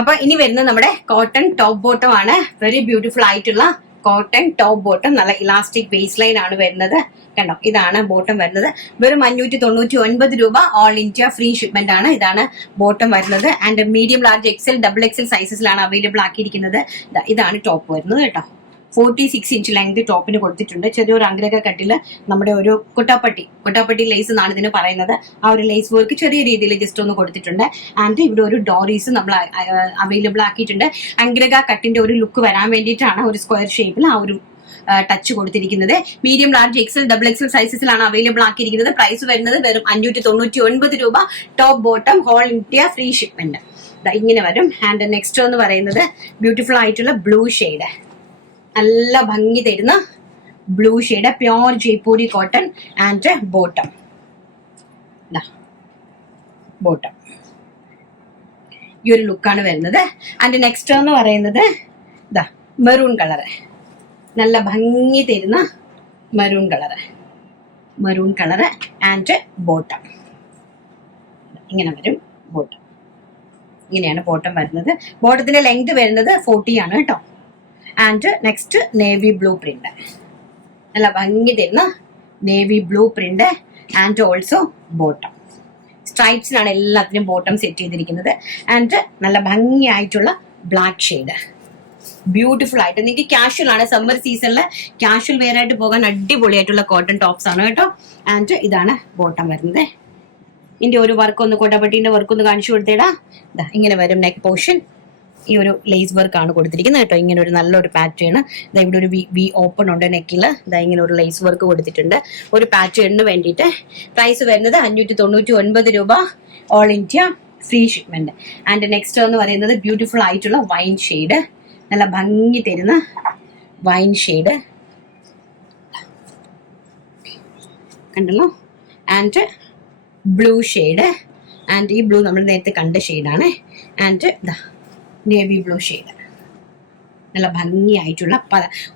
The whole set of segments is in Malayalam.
അപ്പൊ ഇനി വരുന്നത് നമ്മുടെ കോട്ടൺ ടോപ്പ് ബോട്ടം ആണ്. വെരി ബ്യൂട്ടിഫുൾ ആയിട്ടുള്ള കോട്ടൺ ടോപ്പ് ബോട്ടം, നല്ല ഇലാസ്റ്റിക് ബേസ് ലൈൻ ആണ് വരുന്നത്. കണ്ടോ, ഇതാണ് ബോട്ടം വരുന്നത്. വെറും 599 രൂപ. ഓൾ ഇന്ത്യ ഫ്രീ ഷിപ്മെന്റ് ആണ്. ഇതാണ് ബോട്ടം വരുന്നത്. And medium, large, XL, double XL സൈസസിലാണ് അവൈലബിൾ ആക്കിയിരിക്കുന്നത്. ഇതാണ് ടോപ്പ് വരുന്നത് കേട്ടോ. 46 ഇഞ്ച് ലെങ്ത് ടോപ്പിന് കൊടുത്തിട്ടുണ്ട്. ചെറിയൊരു അഗ്രക കട്ടില് നമ്മുടെ ഒരു കുട്ടാപ്പട്ടി ലേസ് എന്നാണ് ഇതിന് പറയുന്നത്. ആ ഒരു ലേസ് വർക്ക് ചെറിയ രീതിയിൽ ജസ്റ്റ് ഒന്ന് കൊടുത്തിട്ടുണ്ട്. ആൻഡ് ഇവിടെ ഒരു ഡോറീസ് നമ്മൾ അവൈലബിൾ ആക്കിയിട്ടുണ്ട്. അഗ്രക കട്ടിന്റെ ഒരു ലുക്ക് വരാൻ വേണ്ടിയിട്ടാണ് ഒരു സ്ക്വയർ ഷേപ്പിൽ ആ ഒരു ടച്ച് കൊടുത്തിരിക്കുന്നത്. Medium, large, XL, double XL സൈസസിലാണ് അവൈലബിൾ ആക്കിയിരിക്കുന്നത്. പ്രൈസ് വരുന്നത് വെറും 599 രൂപ. Top bottom whole India free shipment. ഇങ്ങനെ വരും. ആൻഡ് നെക്സ്റ്റ് എന്ന് പറയുന്നത് ബ്യൂട്ടിഫുൾ ആയിട്ടുള്ള ബ്ലൂ ഷെയ്ഡ്, നല്ല ഭംഗി തരുന്ന blue shade, pure Jaipuri cotton and bottom. Bottom ഈ ഒരു ലുക്കാണ് വരുന്നത്. ആൻഡ് നെക്സ്റ്റ് എന്ന് പറയുന്നത് മെറൂൺ കളറ്, നല്ല ഭംഗി തരുന്ന മെറൂൺ കളറ് ആൻഡ് ബോട്ടം. ഇങ്ങനെ വരും ബോട്ടം. ഇങ്ങനെയാണ് ബോട്ടം വരുന്നത്. ബോട്ടത്തിന്റെ ലെങ്ത് വരുന്നത് 40 ആണ് കേട്ടോ. And next navy blue print, നല്ല ഭംഗി തരുന്ന navy blue print and also bottom. സ്ട്രൈപ്സിനാണ് എല്ലാത്തിനും ബോട്ടം സെറ്റ് ചെയ്തിരിക്കുന്നത്. ആൻഡ് നല്ല ഭംഗിയായിട്ടുള്ള ബ്ലാക്ക് ഷെയ്ഡ്, ബ്യൂട്ടിഫുൾ ആയിട്ട്. നിങ്ങൾക്ക് കാഷ്വൽ ആണ്, സമ്മർ സീസണിൽ കാഷ്വൽ വെയർ ആയിട്ട് പോകാൻ അടിപൊളിയായിട്ടുള്ള കോട്ടൺ ടോപ്സ് ആണ് കേട്ടോ. ആൻഡ് ഇതാണ് ബോട്ടം വരുന്നത്. ഇതിന്റെ ഒരു വർക്ക് ഒന്ന്, കോട്ടപ്പട്ടീന്റെ വർക്ക് ഒന്ന് കാണിച്ചു കൊടുത്തേടാ. ഇങ്ങനെ വരും നെക്ക് പോർഷൻ. ഈ ഒരു ലേസ് വർക്ക് ആണ് കൊടുത്തിരിക്കുന്നത് കേട്ടോ. ഇങ്ങനെ ഒരു നല്ലൊരു പാറ്റേൺ. ഇവിടെ ഒരു വി ഓപ്പൺ ഉണ്ട് നെക്കിൽ. ഇങ്ങനെ ഒരു ലേസ് വർക്ക് കൊടുത്തിട്ടുണ്ട് ഒരു പാറ്റേണിന് വേണ്ടിയിട്ട്. പ്രൈസ് വരുന്നത് 599 രൂപ. All India free shipment. And next എന്ന് പറയുന്നത് ബ്യൂട്ടിഫുൾ ആയിട്ടുള്ള വൈൻ ഷെയ്ഡ്, നല്ല ഭംഗി തരുന്ന വൈൻ ഷെയ്ഡ് കണ്ടല്ലോ. ആൻഡ് ബ്ലൂ ഷെയ്ഡ്, ആൻഡ് ഈ ബ്ലൂ നമ്മൾ നേരത്തെ കണ്ട ഷെയ്ഡാണ്. ആൻഡ് നേവി ബ്ലൂ ഷെയ്ഡ്, നല്ല ഭംഗിയായിട്ടുള്ള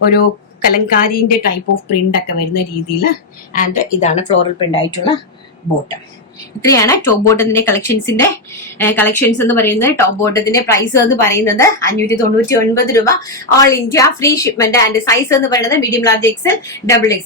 ഒരു കലങ്കാരിന്റെ ടൈപ്പ് ഓഫ് പ്രിന്റ് ഒക്കെ വരുന്ന രീതിയിൽ. ആൻഡ് ഇതാണ് ഫ്ലോറൽ പ്രിന്റ് ആയിട്ടുള്ള ബോട്ടം. ഇത്രയാണ് ടോപ്പ് ബോട്ടത്തിന്റെ കളക്ഷൻസ് എന്ന് പറയുന്നത്. ടോപ്പ് ബോട്ടത്തിന്റെ പ്രൈസ് എന്ന് പറയുന്നത് 599 രൂപ. All India free shipment. And size എന്ന് പറയുന്നത് medium, large, XL, double Excel.